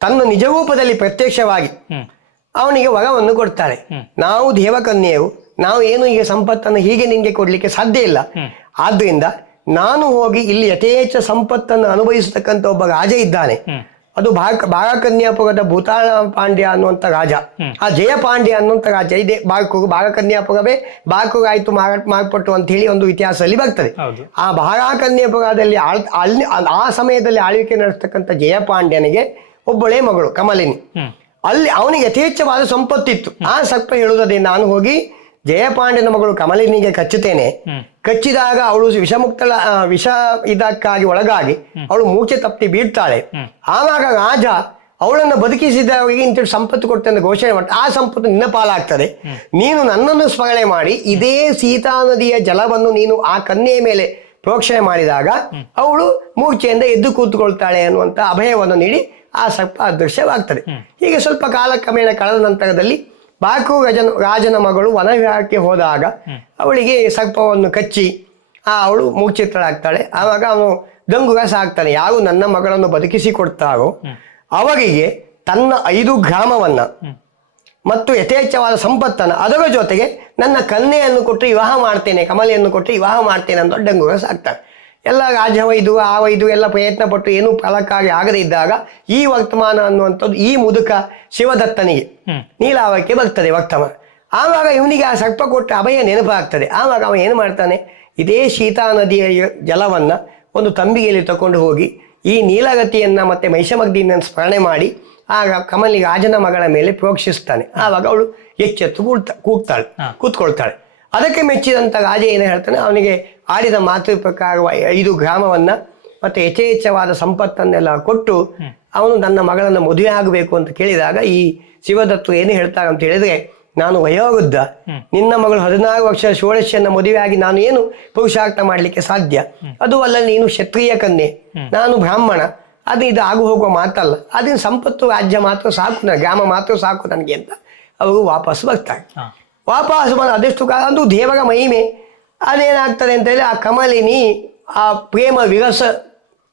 ತನ್ನ ನಿಜರೂಪದಲ್ಲಿ ಪ್ರತ್ಯಕ್ಷವಾಗಿ ಅವನಿಗೆ ವರವನ್ನು ಕೊಡ್ತಾಳೆ. ನಾವು ದೇವಕನ್ಯೆಯು ನಾವು ಏನು ಈಗ ಸಂಪತ್ತನ್ನು ಹೀಗೆ ನಿಮಗೆ ಕೊಡ್ಲಿಕ್ಕೆ ಸಾಧ್ಯ ಇಲ್ಲ. ಆದ್ದರಿಂದ ನಾನು ಹೋಗಿ ಇಲ್ಲಿ ಯಥೇಚ್ಛ ಸಂಪತ್ತನ್ನು ಅನುಭವಿಸತಕ್ಕಂಥ ಒಬ್ಬ ರಾಜ ಇದ್ದಾನೆ. ಅದು ಭಾಗ ಕನ್ಯಾಪುರದ ಭೂತಾಳ ಪಾಂಡ್ಯ ಅನ್ನುವಂಥ ರಾಜ. ಆ ಜಯ ಪಾಂಡ್ಯ ಅನ್ನುವಂಥ ರಾಜ ಇದೆ. ಬಾಗು ಭಾಗಕನ್ಯಾಪುರವೇ ಬಾಕು ಆಯ್ತು ಮಾರಾಟ ಮಾರ್ಪಟ್ಟು ಅಂತ ಹೇಳಿ ಒಂದು ಇತಿಹಾಸದಲ್ಲಿ ಬರ್ತದೆ. ಆ ಭಾಗಕನ್ಯಾಪುರದಲ್ಲಿ ಆಳ್ ಅಲ್ಲಿ ಆ ಸಮಯದಲ್ಲಿ ಆಳ್ವಿಕೆ ನಡೆಸ್ತಕ್ಕಂಥ ಜಯಪಾಂಡ್ಯನಿಗೆ ಒಬ್ಬಳೇ ಮಗಳು ಕಮಲಿನಿ. ಅಲ್ಲಿ ಅವನಿಗೆ ಯಥೇಚ್ಛವಾದ ಸಂಪತ್ತಿತ್ತು. ಆ ಸರ್ಪ ಹೇಳುವುದೇ ನಾನು ಹೋಗಿ ಜಯಪಾಂಡ್ಯನ ಮಗಳು ಕಮಲಿನಿಗೆ ಕಚ್ಚುತ್ತೇನೆ. ಕಚ್ಚಿದಾಗ ಅವಳು ವಿಷಮುಕ್ತಳ ವಿಷ ಇದಕ್ಕಾಗಿ ಒಳಗಾಗಿ ಅವಳು ಮೂಚೆ ತಪ್ಪಿ ಬೀಳ್ತಾಳೆ. ಆವಾಗ ರಾಜ ಅವಳನ್ನು ಬದುಕಿಸಿದವರಿಗೆ ಇಂಥ ಸಂಪತ್ತು ಕೊಡ್ತೇನೆ ಘೋಷಣೆ ಮಾಡಿ ಆ ಸಂಪತ್ತು ನಿನ್ನ ಪಾಲಾಗ್ತದೆ. ನೀನು ನನ್ನನ್ನು ಸ್ಮರಣೆ ಮಾಡಿ ಇದೇ ಸೀತಾ ನದಿಯ ಜಲವನ್ನು ನೀನು ಆ ಕನ್ಯೆಯ ಮೇಲೆ ಪ್ರೋಕ್ಷಣೆ ಮಾಡಿದಾಗ ಅವಳು ಮೂರ್ಛೆಯಿಂದ ಎದ್ದು ಕೂತ್ಕೊಳ್ತಾಳೆ ಅನ್ನುವಂಥ ಅಭಯವನ್ನು ನೀಡಿ ಆ ಸರ್ಪ ಅದೃಶ್ಯವಾಗ್ತದೆ ಹೀಗೆ ಸ್ವಲ್ಪ ಕಾಲ ಕ್ರಮೇಣ ಕಳೆದ ನಂತರದಲ್ಲಿ ಬಾಕು ಗಜನ ರಾಜನ ಮಗಳು ವನವಿಹಾರಕ್ಕೆ ಹೋದಾಗ ಅವಳಿಗೆ ಸರ್ಪವನ್ನು ಕಚ್ಚಿ ಆ ಅವಳು ಮೂರ್ಛಿತಳಾಗ್ತಾಳೆ ಆವಾಗ ಅವನು ದಂಗುಗಾಸ ಆಗ್ತಾನೆ ಯಾರು ನನ್ನ ಮಗಳನ್ನು ಬದುಕಿಸಿ ಕೊಡ್ತಾರೋ ಅವರಿಗೆ ತನ್ನ ಐದು ಗ್ರಾಮವನ್ನ ಮತ್ತು ಯಥೇಚ್ಛವಾದ ಸಂಪತ್ತನ್ನು ಅದರ ಜೊತೆಗೆ ನನ್ನ ಕನ್ನೆಯನ್ನು ಕೊಟ್ಟು ವಿವಾಹ ಮಾಡ್ತೇನೆ ಕಮಲೆಯನ್ನು ಕೊಟ್ಟು ವಿವಾಹ ಮಾಡ್ತೇನೆ ಅಂತ ದಂಗುಗಾಸ ಆಗ್ತಾನೆ ಎಲ್ಲ ರಾಜ ವೈದು ಆ ವೈದು ಎಲ್ಲ ಪ್ರಯತ್ನ ಪಟ್ಟು ಏನೂ ಫಲಕ್ಕಾಗಿ ಆಗದೇ ಇದ್ದಾಗ ಈ ವರ್ತಮಾನ ಅನ್ನುವಂಥದ್ದು ಈ ಮುದುಕ ಶಿವದತ್ತನಿಗೆ. ನೀಲಾವಕ್ಕೆ ಬರ್ತದೆ ವರ್ತಮಾನ ಆವಾಗ ಇವನಿಗೆ ಆ ಸರ್ಪ ಕೊಟ್ಟ ಅಭಯ ನೆನಪಾಗ್ತದೆ ಆವಾಗ ಅವನು ಏನು ಮಾಡ್ತಾನೆ? ಇದೇ ಶೀತಾ ನದಿಯ ಜಲವನ್ನು ಒಂದು ತಂಬಿಗೆಯಲ್ಲಿ ತಕೊಂಡು ಹೋಗಿ ಈ ನೀಲಗತಿಯನ್ನ ಮತ್ತೆ ಮಹಿಷಮಗ್ದಿಯನ್ನು ಸ್ಮರಣೆ ಮಾಡಿ ಆಗ ಕಮಲಿ ರಾಜನ ಮಗಳ ಮೇಲೆ ಪ್ರೋಕ್ಷಿಸ್ತಾನೆ. ಆವಾಗ ಅವಳು ಎಚ್ಚೆತ್ತು ಕೂಡ್ತಾ ಕೂಗ್ತಾಳೆ ಕೂತ್ಕೊಳ್ತಾಳೆ. ಅದಕ್ಕೆ ಮೆಚ್ಚಿದಂತ ರಾಜ ಏನು ಹೇಳ್ತಾನೆ? ಅವನಿಗೆ ಆಡಿದ ಮಾತು ಪ್ರಕಾರ ಐದು ಗ್ರಾಮವನ್ನ ಮತ್ತೆ ಯಥೇಚ್ಛವಾದ ಸಂಪತ್ತನ್ನೆಲ್ಲ ಕೊಟ್ಟು ಅವನು ನನ್ನ ಮಗಳನ್ನು ಮದುವೆ ಆಗಬೇಕು ಅಂತ ಕೇಳಿದಾಗ ಈ ಶಿವದತ್ತು ಏನು ಹೇಳ್ತಾರೆ ಅಂತ ಹೇಳಿದ್ರೆ ನಾನು ವಯೋವೃದ್ಧ ನಿನ್ನ ಮಗಳು ಹದಿನಾರು ವರ್ಷ ಷೋಡಶಿಯನ್ನ ಮದುವೆ ಆಗಿ ನಾನು ಏನು ಪುರುಷಾರ್ಥ ಮಾಡಲಿಕ್ಕೆ ಸಾಧ್ಯ? ಅದು ಅಲ್ಲ ನೀನು ಕ್ಷತ್ರಿಯ ಕನ್ಯೆ ನಾನು ಬ್ರಾಹ್ಮಣ ಅದು ಇದು ಆಗು ಹೋಗುವ ಮಾತಲ್ಲ. ಅದಿನ ಸಂಪತ್ತು ರಾಜ್ಯ ಮಾತ್ರ ಸಾಕು ಗ್ರಾಮ ಮಾತ್ರ ಸಾಕು ನನಗೆ ಅಂತ ಅವರು ವಾಪಸ್ ಬರ್ತಾರೆ. ವಾಪಸ್ ಬಂದ ಅದೆಷ್ಟು ಕಾಲ? ಅಂದು ದೇವರ ಮಹಿಮೆ. ಅದೇನಾಗ್ತದೆ ಅಂತ ಹೇಳಿ ಆ ಕಮಲಿನಿ ಆ ಪ್ರೇಮ ವಿರಸ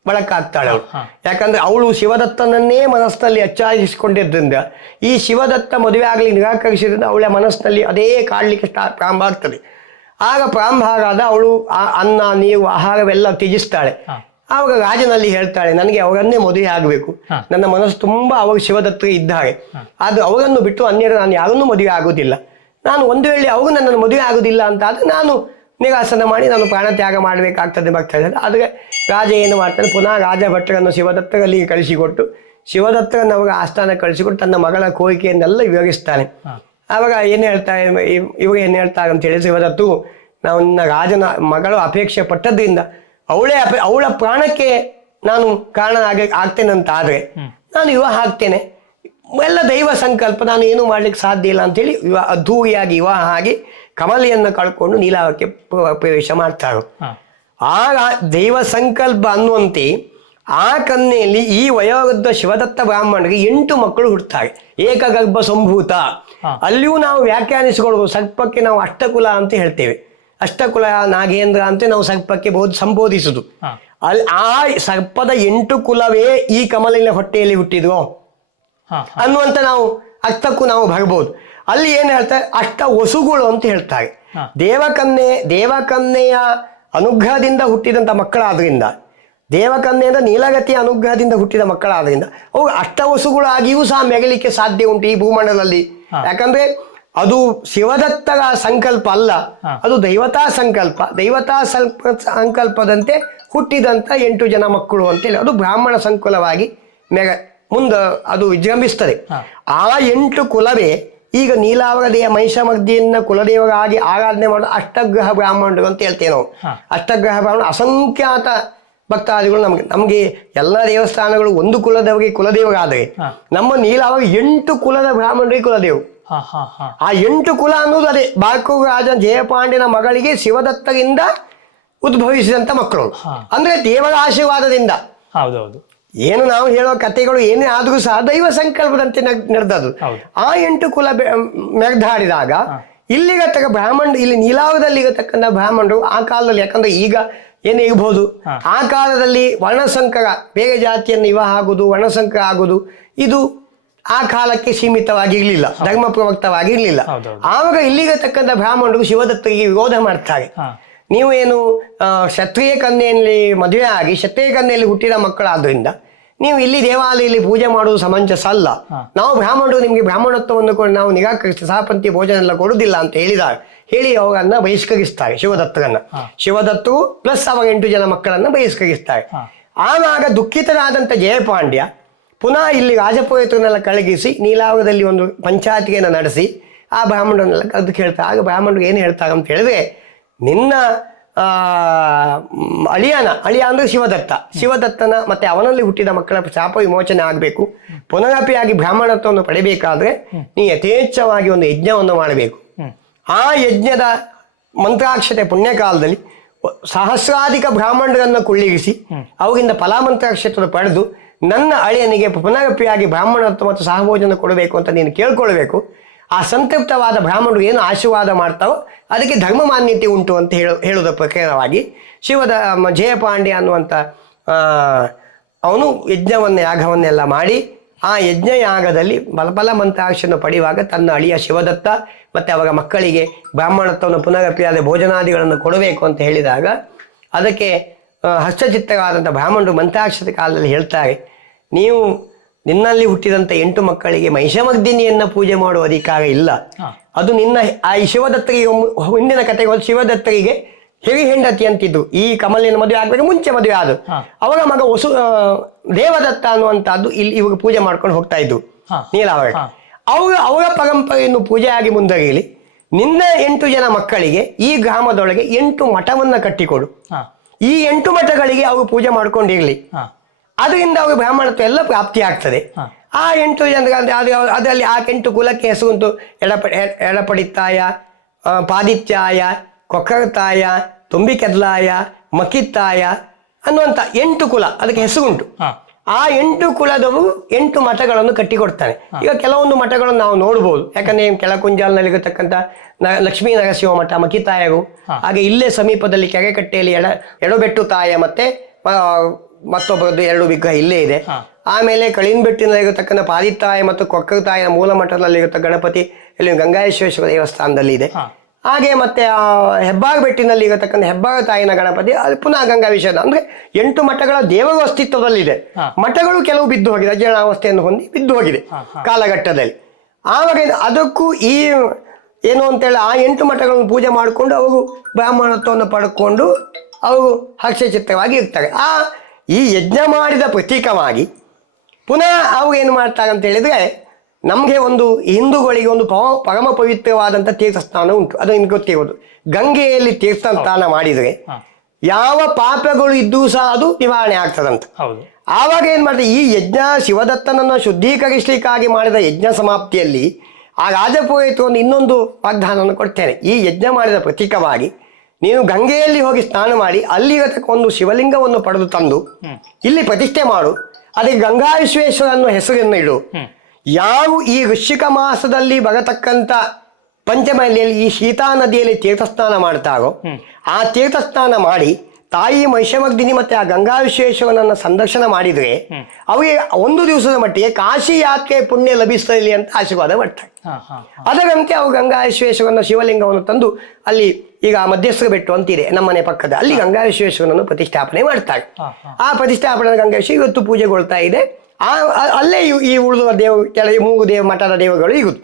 ಬಳಕಾಗ್ತಾಳೆ ಅವಳು. ಯಾಕಂದ್ರೆ ಅವಳು ಶಿವದತ್ತನನ್ನೇ ಮನಸ್ಸಿನಲ್ಲಿ ಅಚ್ಚಾರಿಸಿಕೊಂಡಿದ್ದರಿಂದ ಈ ಶಿವದತ್ತ ಮದುವೆ ಆಗಲಿ ನಿರಾಕರಿಸಿದ್ರಿಂದ ಅವಳ ಮನಸ್ಸಿನಲ್ಲಿ ಅದೇ ಕಾಡಲಿಕ್ಕೆ ಸ್ಟಾ ಪ್ರಾರಂಭ ಆಗ್ತದೆ. ಆಗ ಪ್ರಾರಂಭ ಆಗಾದ ಅವಳು ಆ ಅನ್ನ ನೀವು ಆಹಾರವೆಲ್ಲ ತ್ಯಜಿಸ್ತಾಳೆ. ಆವಾಗ ರಾಜನಲ್ಲಿ ಹೇಳ್ತಾಳೆ ನನಗೆ ಅವರನ್ನೇ ಮದುವೆ ಆಗಬೇಕು. ನನ್ನ ಮನಸ್ಸು ತುಂಬ ಅವಾಗ ಶಿವದತ್ತ ಇದ್ದಾರೆ. ಅದು ಅವರನ್ನು ಬಿಟ್ಟು ಅನ್ಯರು ನಾನು ಯಾರನ್ನೂ ಮದುವೆ ಆಗುವುದಿಲ್ಲ. ನಾನು ಒಂದು ವೇಳೆ ಅವು ನನ್ನನ್ನು ಮದುವೆ ಆಗುವುದಿಲ್ಲ ಅಂತ ಆದ್ರೆ ನಾನು ನಿರಾಸನ ಮಾಡಿ ನಾನು ಪ್ರಾಣ ತ್ಯಾಗ ಮಾಡಬೇಕಾಗ್ತದೆ ಭಕ್ತರೆ ಅದಕ್ಕೆ ರಾಜ ಏನು ಮಾಡ್ತಾನೆ? ಪುನಃ ರಾಜ ಭಟ್ಟರನ್ನು ಶಿವದತ್ತರಲ್ಲಿ ಕಳಿಸಿಕೊಟ್ಟು ಶಿವದತ್ತರನ್ನು ಅವಾಗ ಆಸ್ಥಾನ ಕಳಿಸಿಕೊಟ್ಟು ತನ್ನ ಮಗಳ ಕೋರಿಕೆಯನ್ನೆಲ್ಲ ವಿವರಿಸ್ತಾನೆ. ಅವಾಗ ಆವಾಗ ಏನು ಹೇಳ್ತಾರೆ ಹೇಳ್ತಾ ಏನು ಹೇಳ್ತಾರೆ ಅಂತ ಹೇಳಿ ಶಿವದತ್ತು ನಾವು ನಿನ್ನ ರಾಜನ ಮಗಳು ಅಪೇಕ್ಷೆ ಪಟ್ಟದ್ರಿಂದ ಅವಳೇ ಅಪೇ ಅವಳ ಪ್ರಾಣಕ್ಕೆ ನಾನು ಕಾರಣ ಆಗ ಆಗ್ತೇನೆ ಅಂತ ಆದರೆ ನಾನು ಇವಾಗ ಆಗ್ತೇನೆ. ಎಲ್ಲ ದೈವ ಸಂಕಲ್ಪ ನಾನು ಏನು ಮಾಡ್ಲಿಕ್ಕೆ ಸಾಧ್ಯ ಇಲ್ಲ ಅಂತೇಳಿ ವಿವಾಹ ಅದ್ಧೂರಿಯಾಗಿ ವಿವಾಹ ಆಗಿ ಕಮಲಿಯನ್ನು ಕಳ್ಕೊಂಡು ನೀಲಾವಕ್ಕೆ ಪ್ರ- ಪ್ರವೇಶ ಮಾಡ್ತಾರೆ ಹಾ. ಆಗ ದೈವ ಸಂಕಲ್ಪ ಅನ್ನುವಂತೆ ಆ ಕನ್ನೆಯಲ್ಲಿ ಈ ವಯೋವೃದ್ಧ ಶಿವದತ್ತ ಬ್ರಾಹ್ಮಣರಿಗೆ ಎಂಟು ಮಕ್ಕಳು ಹುಡ್ತಾರೆ ಏಕಗರ್ಭ ಸಂಭೂತ. ಅಲ್ಲಿಯೂ ನಾವು ವ್ಯಾಖ್ಯಾನಿಸಿಕೊಳ್ಬೋದು ಸರ್ಪಕ್ಕೆ ನಾವು ಅಷ್ಟಕುಲ ಅಂತ ಹೇಳ್ತೇವೆ. ಅಷ್ಟಕುಲ ನಾಗೇಂದ್ರ ಅಂತ ನಾವು ಸರ್ಪಕ್ಕೆ ಬೋಧ ಸಂಬೋಧಿಸುದು. ಅಲ್ಲಿ ಆ ಸರ್ಪದ ಎಂಟು ಕುಲವೇ ಈ ಕಮಲಿನ ಹೊಟ್ಟೆಯಲ್ಲಿ ಹುಟ್ಟಿದ್ವು ಅನ್ನುವಂತ ನಾವು ಅರ್ಥಕ್ಕೂ ನಾವು ಬರ್ಬೋದು. ಅಲ್ಲಿ ಏನು ಹೇಳ್ತಾರೆ? ಅಷ್ಟ ವಸುಗಳು ಅಂತ ಹೇಳ್ತಾರೆ. ದೇವಕನ್ನೆ ದೇವಕನ್ಯೆ ದೇವಕನ್ಯೆಯ ಅನುಗ್ರಹದಿಂದ ಹುಟ್ಟಿದಂಥ ಮಕ್ಕಳಾದ್ರಿಂದ ದೇವಕನ್ಯೆಯಿಂದ ನೀಲಗತಿಯ ಅನುಗ್ರಹದಿಂದ ಹುಟ್ಟಿದ ಮಕ್ಕಳಾದ್ರಿಂದ ಅವು ಅಷ್ಟವಸುಗಳಾಗಿಯೂ ಸಹ ಮೆಗಲಿಕ್ಕೆ ಸಾಧ್ಯ ಉಂಟು ಈ ಭೂಮಂಡಲದಲ್ಲಿ. ಯಾಕಂದ್ರೆ ಅದು ಶಿವದತ್ತರ ಸಂಕಲ್ಪ ಅಲ್ಲ ಅದು ದೈವತಾ ಸಂಕಲ್ಪ. ದೈವತಾ ಸಂಕಲ್ಪದಂತೆ ಹುಟ್ಟಿದಂಥ ಎಂಟು ಜನ ಮಕ್ಕಳು ಅಂತೇಳಿ ಅದು ಬ್ರಾಹ್ಮಣ ಸಂಕುಲವಾಗಿ ಮೆಗ ಮುಂದೆ ಅದು ವಿಜೃಂಭಿಸ್ತದೆ. ಆ ಎಂಟು ಕುಲವೇ ಈಗ ನೀಲಾವರದಿಯ ಮಹಿಷಮರ್ದಿಯನ್ನ ಕುಲದೇವರಾಗಿ ಆರಾಧನೆ ಮಾಡೋ ಅಷ್ಟಗ್ರಹ ಬ್ರಾಹ್ಮಣರು ಅಂತ ಹೇಳ್ತೇವೆ ನಾವು. ಅಷ್ಟಗ್ರಹ ಬ್ರಾಹ್ಮಣ ಅಸಂಖ್ಯಾತ ಭಕ್ತಾದಿಗಳು ನಮಗೆ ನಮಗೆ ಎಲ್ಲ ದೇವಸ್ಥಾನಗಳು ಒಂದು ಕುಲದವರಿಗೆ ಕುಲದೇವರಾದರೆ. ನಮ್ಮ ನೀಲಾವರ ಎಂಟು ಕುಲದ ಬ್ರಾಹ್ಮಣರಿಗೆ ಹಾ ಆ ಎಂಟು ಕುಲ ಅನ್ನೋದು ಅದೇ ಬಾಕು ರಾಜ ಜಯಪಾಂಡ್ಯನ ಮಗಳಿಗೆ ಶಿವದತ್ತರಿಂದ ಉದ್ಭವಿಸಿದಂತ ಮಕ್ಕಳು. ಅಂದ್ರೆ ದೇವರ ಆಶೀರ್ವಾದದಿಂದ. ಹೌದೌದು. ಏನು ನಾವು ಹೇಳೋ ಕಥೆಗಳು ಏನೇ ಆದರೂ ಸಹ ದೈವ ಸಂಕಲ್ಪದಂತೆ ನಡೆದದು. ಆ ಎಂಟು ಕುಲ ಮೆಗ್ದಾಡಿದಾಗ ಇಲ್ಲಿಗತಕ್ಕ ಬ್ರಾಹ್ಮಣ ಇಲ್ಲಿ ನೀಲಾವದಲ್ಲಿ ಇರತಕ್ಕಂಥ ಬ್ರಾಹ್ಮಣರು ಆ ಕಾಲದಲ್ಲಿ ಯಾಕಂದ್ರೆ ಈಗ ಏನೇ ಇರ್ಬೋದು? ಆ ಕಾಲದಲ್ಲಿ ವರ್ಣಸಂಕರ ಬೇರೆ ಜಾತಿಯನ್ನು ಇವ ಆಗುದು ವರ್ಣಸಂಕರ ಆಗುದು ಇದು ಆ ಕಾಲಕ್ಕೆ ಸೀಮಿತವಾಗಿರ್ಲಿಲ್ಲ ಧರ್ಮ ಪ್ರವಕ್ತವಾಗಿರ್ಲಿಲ್ಲ. ಆವಾಗ ಇಲ್ಲಿಗತಕ್ಕಂಥ ಬ್ರಾಹ್ಮಣರು ಶಿವದತ್ತಿಗೆ ವಿರೋಧ ಮಾಡ್ತಾರೆ ನೀವು ಏನು ಕ್ಷತ್ರಿಯ ಕನ್ಯೆಯಲ್ಲಿ ಮದುವೆ ಆಗಿ ಕ್ಷತ್ರಿಯ ಕನ್ಯೆಯಲ್ಲಿ ಹುಟ್ಟಿದ ಮಕ್ಕಳಾದ್ರಿಂದ ನೀವು ಇಲ್ಲಿ ದೇವಾಲಯದಲ್ಲಿ ಪೂಜೆ ಮಾಡುವುದು ಸಮಂಜಸ ಅಲ್ಲ. ನಾವು ಬ್ರಾಹ್ಮಣರು ನಿಮಗೆ ಬ್ರಾಹ್ಮಣತ್ವವನ್ನು ಕೊಡಿ ನಾವು ನಿರಾಕರಿಸಿ ಸಹಪಂಥಿ ಭೋಜನ ಎಲ್ಲ ಕೊಡುವುದಿಲ್ಲ ಅಂತ ಹೇಳಿದಾಗ ಹೇಳಿ ಅವರನ್ನ ಬಹಿಷ್ಕರಿಸ್ತಾರೆ ಶಿವದತ್ತರನ್ನ ಶಿವದತ್ತು ಪ್ಲಸ್ ಅವಾಗ ಎಂಟು ಜನ ಮಕ್ಕಳನ್ನ ಬಹಿಷ್ಕರಿಸ್ತಾರೆ. ಆವಾಗ ದುಃಖಿತರಾದಂಥ ಜಯಪಾಂಡ್ಯ ಪುನಃ ಇಲ್ಲಿ ರಾಜಪುರೋಹಿತರನ್ನೆಲ್ಲ ಕಳಗಿಸಿ ನೀಲಾವರದಲ್ಲಿ ಒಂದು ಪಂಚಾಯತಿಗೆಯನ್ನು ನಡೆಸಿ ಆ ಬ್ರಾಹ್ಮಣರನ್ನೆಲ್ಲ ಕರೆದು ಕೇಳ್ತಾರೆ. ಆಗ ಬ್ರಾಹ್ಮಣರು ಏನು ಹೇಳ್ತಾರೆ ಅಂತ ಹೇಳಿದ್ರೆ ನಿನ್ನ ಅಳಿಯನ ಅಳಿಯ ಅಂದ್ರೆ ಶಿವದತ್ತ. ಶಿವದತ್ತನ ಮತ್ತೆ ಅವನಲ್ಲಿ ಹುಟ್ಟಿದ ಮಕ್ಕಳ ಶಾಪ ವಿಮೋಚನೆ ಆಗಬೇಕು. ಪುನರಪಿಯಾಗಿ ಬ್ರಾಹ್ಮಣತ್ವವನ್ನು ಪಡೆಯಬೇಕಾದ್ರೆ ನೀ ಯಥೇಚ್ಛವಾಗಿ ಒಂದು ಯಜ್ಞವನ್ನು ಮಾಡಬೇಕು. ಆ ಯಜ್ಞದ ಮಂತ್ರಾಕ್ಷತೆ ಪುಣ್ಯಕಾಲದಲ್ಲಿ ಸಹಸ್ರಾಧಿಕ ಬ್ರಾಹ್ಮಣರನ್ನು ಕುಳ್ಳಿರಿಸಿ ಅವರಿಂದ ಫಲಾಮಂತ್ರಾಕ್ಷತೆಯನ್ನು ಪಡೆದು ನನ್ನ ಅಳಿಯನಿಗೆ ಪುನರಪಿಯಾಗಿ ಬ್ರಾಹ್ಮಣತ್ವ ಮತ್ತು ಸಹಭೋಜನ ಕೊಡಬೇಕು ಅಂತ ನೀನು ಕೇಳ್ಕೊಳ್ಬೇಕು. ಆ ಸಂತೃಪ್ತವಾದ ಬ್ರಾಹ್ಮಣರು ಏನು ಆಶೀರ್ವಾದ ಮಾಡ್ತಾವೋ ಅದಕ್ಕೆ ಧರ್ಮ ಮಾನ್ಯತೆ ಉಂಟು ಅಂತ ಹೇಳು, ಹೇಳೋದ ಪ್ರಕಾರವಾಗಿ ಶಿವದ ಜಯಪಾಂಡ್ಯ ಅನ್ನುವಂಥ ಅವನು ಯಜ್ಞವನ್ನು, ಯಾಗವನ್ನೆಲ್ಲ ಮಾಡಿ ಆ ಯಜ್ಞ ಯಾಗದಲ್ಲಿ ಬಲಬಲ ಮಂತ್ರಾಕ್ಷನ್ನು ಪಡೆಯುವಾಗ ತನ್ನ ಅಳಿಯ ಶಿವದತ್ತ ಮತ್ತು ಅವರ ಮಕ್ಕಳಿಗೆ ಬ್ರಾಹ್ಮಣತ್ವವನ್ನು ಪುನರಪಿಯಾದ ಭೋಜನಾದಿಗಳನ್ನು ಕೊಡಬೇಕು ಅಂತ ಹೇಳಿದಾಗ ಅದಕ್ಕೆ ಹಸ್ತಚಿತ್ತವಾದಂಥ ಬ್ರಾಹ್ಮಣರು ಮಂತ್ರಾಕ್ಷರ ಕಾಲದಲ್ಲಿ ಹೇಳ್ತಾರೆ, ನೀವು ನಿನ್ನಲ್ಲಿ ಹುಟ್ಟಿದಂತ ಎಂಟು ಮಕ್ಕಳಿಗೆ ಮಹಿಷಮಗ್ದಿನಿಯನ್ನ ಪೂಜೆ ಮಾಡುವ ಅಧಿಕಾರ ಇಲ್ಲ. ಅದು ನಿನ್ನ ಆ ಶಿವದತ್ತರಿಗೆ ಹಿಂದಿನ ಕಥೆಗೆ ಶಿವದತ್ತರಿಗೆ ಹಿರಿ ಹೆಂಡತಿ ಅಂತಿದ್ದು. ಈ ಕಮಲಿನ ಮದುವೆ ಆಗ್ಬೇಕು ಮುಂಚೆ ಮದುವೆ ಆದ. ಅವರ ಮಗ ವಸು ದೇವದತ್ತ ಅನ್ನುವಂತಹದ್ದು ಇಲ್ಲಿ ಇವಾಗ ಪೂಜೆ ಮಾಡ್ಕೊಂಡು ಹೋಗ್ತಾ ಇದ್ದು. ನೀಲಾವರ. ಅವರ ಅವರ ಪರಂಪರೆಯನ್ನು ಪೂಜೆ ಆಗಿ ಮುಂದರಿಯಲಿ ನಿನ್ನ ಎಂಟು ಜನ ಮಕ್ಕಳಿಗೆ ಈ ಗ್ರಾಮದೊಳಗೆ ಎಂಟು ಮಠವನ್ನ ಕಟ್ಟಿಕೊಡು. ಈ ಎಂಟು ಮಠಗಳಿಗೆ ಅವರು ಪೂಜೆ ಮಾಡ್ಕೊಂಡಿರ್ಲಿ. ಅದರಿಂದ ಅವರು ಬ್ರಾಹ್ಮಣತ್ವ ಎಲ್ಲ ಪ್ರಾಪ್ತಿ ಆಗ್ತದೆ. ಆ ಎಂಟು ಅದು ಅದರಲ್ಲಿ ಆ ಎಂಟು ಕುಲಕ್ಕೆ ಹೆಸರುಂಟು ಎಡಪ ಎ- ಎಡಪಡಿತ್ತಾಯ ಪಾದಿತ್ಯಾಯ ಕೊಕ್ಕರತಾಯ ತುಂಬಿಕೆದ್ಲಾಯ ಮಕಿತ್ತಾಯ ಅನ್ನುವಂಥ ಎಂಟು ಕುಲ ಅದಕ್ಕೆ ಹೆಸರುಂಟು ಆ ಎಂಟು ಕುಲದವರು ಎಂಟು ಮಠಗಳನ್ನು ಕಟ್ಟಿಕೊಡ್ತಾನೆ. ಈಗ ಕೆಲವೊಂದು ಮಠಗಳನ್ನು ನಾವು ನೋಡಬಹುದು ಯಾಕಂದ್ರೆ ಕೆಳಕುಂಜಾಲ್ನಲ್ಲಿ ಇರತಕ್ಕಂಥ ನ- ಲಕ್ಷ್ಮೀ ನರಸಿಂಹ ಮಠ ಮಕಿತಾಯರು ಹಾಗೆ ಇಲ್ಲೇ ಸಮೀಪದಲ್ಲಿ ಕೆರೆಕಟ್ಟೆಯಲ್ಲಿ ಎಡ ಎಡಬೆಟ್ಟು ತಾಯ ಮತ್ತೆ ಮತ್ತೊಬ್ಬರದ್ದು ಎರಡು ವಿಗ್ರಹ ಇಲ್ಲೇ ಇದೆ. ಆಮೇಲೆ ಕಳಿನ್ಬೆಟ್ಟಿನಲ್ಲಿರತಕ್ಕಂಥ ಪಾದಿತ್ತಾಯ ಮತ್ತು ಕೊಕ್ಕರತಾಯ ಮೂಲ ಮಠದಲ್ಲಿರತಕ್ಕ ಗಣಪತಿ ಇಲ್ಲಿ ಗಂಗಾಯೇಶ್ವರ ದೇವಸ್ಥಾನದಲ್ಲಿ ಇದೆ. ಹಾಗೆ ಮತ್ತೆ ಆ ಹೆಬ್ಬಾಗ ಬೆಟ್ಟಿನಲ್ಲಿ ಇರತಕ್ಕಂಥ ಹೆಬ್ಬಾಗ ತಾಯಿನ ಗಣಪತಿ ಅದು ಪುನಃ ಗಂಗಾ ವಿಷಯದ ಅಂದ್ರೆ ಎಂಟು ಮಠಗಳ ದೇವರು ಅಸ್ತಿತ್ವದಲ್ಲಿದೆ. ಮಠಗಳು ಕೆಲವು ಬಿದ್ದು ಹೋಗಿದೆ. ಅಜೀರ್ಣಾವಸ್ಥೆಯನ್ನು ಹೊಂದಿ ಬಿದ್ದು ಹೋಗಿದೆ. ಕಾಲಘಟ್ಟದಲ್ಲಿ. ಆವಾಗ ಅದಕ್ಕೂ ಈ ಏನು ಅಂತೇಳಿ ಆ ಎಂಟು ಮಠಗಳನ್ನು ಪೂಜೆ ಮಾಡಿಕೊಂಡು ಅವರು ಬ್ರಾಹ್ಮಣತ್ವವನ್ನು ಪಡ್ಕೊಂಡು ಅವರು ಹರ್ಷಚಿತ್ತವಾಗಿ ಇರ್ತಾರೆ ಆ ಈ ಯಜ್ಞ ಮಾಡಿದ ಪ್ರತೀಕವಾಗಿ ಪುನಃ ಅವ್ರು ಏನು ಮಾಡ್ತಾರೆ ಅಂತ ಹೇಳಿದ್ರೆ ನಮಗೆ ಒಂದು ಹಿಂದೂಗಳಿಗೆ ಒಂದು ಪವ- ಪರಮ ಪವಿತ್ರವಾದಂಥ ತೀರ್ಥಸ್ಥಾನ ಉಂಟು. ಅದು ನಿಮ್ಗೆ ಗೊತ್ತಿರೋದು ಗಂಗೆಯಲ್ಲಿ ತೀರ್ಥಸ್ಥಾನ ಮಾಡಿದರೆ. ಯಾವ ಪಾಪಗಳು ಇದ್ದೂ ಸಹ ಅದು ನಿವಾರಣೆ ಆಗ್ತದಂತ. ಆವಾಗ ಏನು ಮಾಡ್ತಾರೆ ಈ ಯಜ್ಞ ಶಿವದತ್ತನನ್ನು ಶುದ್ಧೀಕರಿಸಲಿಕ್ಕಾಗಿ ಮಾಡಿದ ಯಜ್ಞ ಸಮಾಪ್ತಿಯಲ್ಲಿ ಆ ರಾಜಪುರೋಹಿತರು ಇನ್ನೊಂದು ವಾಗ್ದಾನವನ್ನು ಕೊಡ್ತೇನೆ. ಈ ಯಜ್ಞ ಮಾಡಿದ ಪ್ರತೀಕವಾಗಿ ನೀನು ಗಂಗೆಯಲ್ಲಿ ಹೋಗಿ ಸ್ನಾನ ಮಾಡಿ ಅಲ್ಲಿ ಒಂದು ಶಿವಲಿಂಗವನ್ನು ಪಡೆದು ತಂದು ಇಲ್ಲಿ ಪ್ರತಿಷ್ಠೆ ಮಾಡು. ಅದಕ್ಕೆ ಗಂಗಾ ವಿಶ್ವೇಶ್ವರ ಅನ್ನೋ ಹೆಸರನ್ನು ಇಡು. ಯಾವ ಈ ವೃಶ್ಚಿಕ ಮಾಸದಲ್ಲಿ ಬರತಕ್ಕಂಥ ಪಂಚಮಲ್ಲಿಯಲ್ಲಿ ಈ ಶೀತಾ ನದಿಯಲ್ಲಿ ತೀರ್ಥಸ್ನಾನ ಮಾಡ್ತಾರೋ ಆ ತೀರ್ಥಸ್ನಾನ ಮಾಡಿ ತಾಯಿ ಮಹಿಷಮಗ್ನಿ ಮತ್ತೆ ಆ ಗಂಗಾ ವಿಶ್ವೇಶ್ವರನನ್ನ ಸಂದರ್ಶನ ಮಾಡಿದ್ರೆ ಅವರಿಗೆ ಒಂದು ದಿವಸದ ಮಟ್ಟಿಗೆ ಕಾಶಿ ಯಾಕೆ ಪುಣ್ಯ ಲಭಿಸಲಿ ಅಂತ ಆಶೀರ್ವಾದ ಮಾಡ್ತಾರೆ. ಅದರಂತೆ ಅವು ಗಂಗಾ ವಿಶ್ವೇಶ್ವರನ ಶಿವಲಿಂಗವನ್ನು ತಂದು ಅಲ್ಲಿ ಈಗ ಮಧ್ಯಸ್ಥರ ಬೆಟ್ಟು ಅಂತಿದೆ ನಮ್ಮನೆ ಪಕ್ಕದ. ಅಲ್ಲಿ ಗಂಗಾ ವಿಶ್ವೇಶ್ವರನನ್ನು ಪ್ರತಿಷ್ಠಾಪನೆ ಮಾಡ್ತಾರೆ. ಆ ಪ್ರತಿಷ್ಠಾಪನೆ ಗಂಗಾ ವಿಶ್ವ ಇವತ್ತು ಪೂಜೆಗೊಳ್ತಾ ಇದೆ. ಆ ಅಲ್ಲೇ ಈ ಉಳಿದ ದೇವ ಕೆಳಗೆ ಮೂಗು ದೇವ ಮಠದ ದೇವಗಳು ಇಗುದು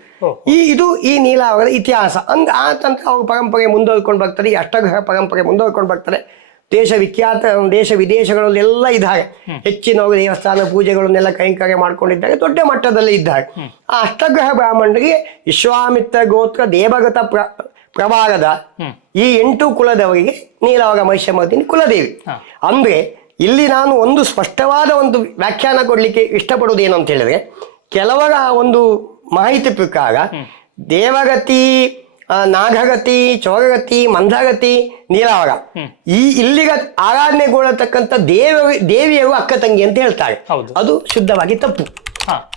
ಈ ಇದು ಈ ನೀಲಾವರದ ಇತಿಹಾಸ. ಅಂದ್ ಆ ತಂತ್ರ ಅವ್ರ ಪರಂಪರೆ ಮುಂದುವರ್ಕೊಂಡು ಬರ್ತಾರೆ ಈ ಅಷ್ಟಗ್ರಹ ಪರಂಪರೆ ಮುಂದುವರ್ಕೊಂಡು ಬರ್ತಾರೆ ದೇಶ ವಿಖ್ಯಾತ ದೇಶ ವಿದೇಶಗಳಲ್ಲೆಲ್ಲ ಇದ್ದಾರೆ ಹೆಚ್ಚಿನವರು ದೇವಸ್ಥಾನ ಪೂಜೆಗಳನ್ನೆಲ್ಲ ಕೈಂಕರ್ಯ ಮಾಡ್ಕೊಂಡಿದ್ದಾಗ ದೊಡ್ಡ ಮಟ್ಟದಲ್ಲಿ ಇದ್ದಾಗ ಆ ಅಷ್ಟಗ್ರಹ ಬ್ರಾಹ್ಮಣರಿಗೆ ವಿಶ್ವಾಮಿತ್ರ ಗೋತ್ರ ದೇವಗತ ಪ್ರ ಪ್ರಭಾಗದ ಈ ಎಂಟು ಕುಲದವರಿಗೆ ನೀಲವಾಗ ಮಹಿಷಮರ್ದಿನಿ ಕುಲದೇವಿ. ಅಂದ್ರೆ ಇಲ್ಲಿ ನಾನು ಒಂದು ಸ್ಪಷ್ಟವಾದ ಒಂದು ವ್ಯಾಖ್ಯಾನ ಕೊಡ್ಲಿಕ್ಕೆ ಇಷ್ಟಪಡುವುದು ಏನು ಅಂತ ಹೇಳಿದ್ರೆ ಕೆಲವರ ಒಂದು ಮಾಹಿತಿ ಪ್ರಕಾರ ದೇವಗತಿ ನಾಗಗತಿ ಚೋಗಗತಿ ಮಂದಗತಿ ನೀಲಾವಗ ಈ ಇಲ್ಲಿಗ ಆರಾಧನೆಗೊಳ್ಳತಕ್ಕಂಥ ದೇವ ದೇವಿಯರು ಅಕ್ಕ ತಂಗಿ ಅಂತ ಹೇಳ್ತಾರೆ. ಹೌದು. ಅದು ಶುದ್ಧವಾಗಿ ತಪ್ಪು. ಹಾ.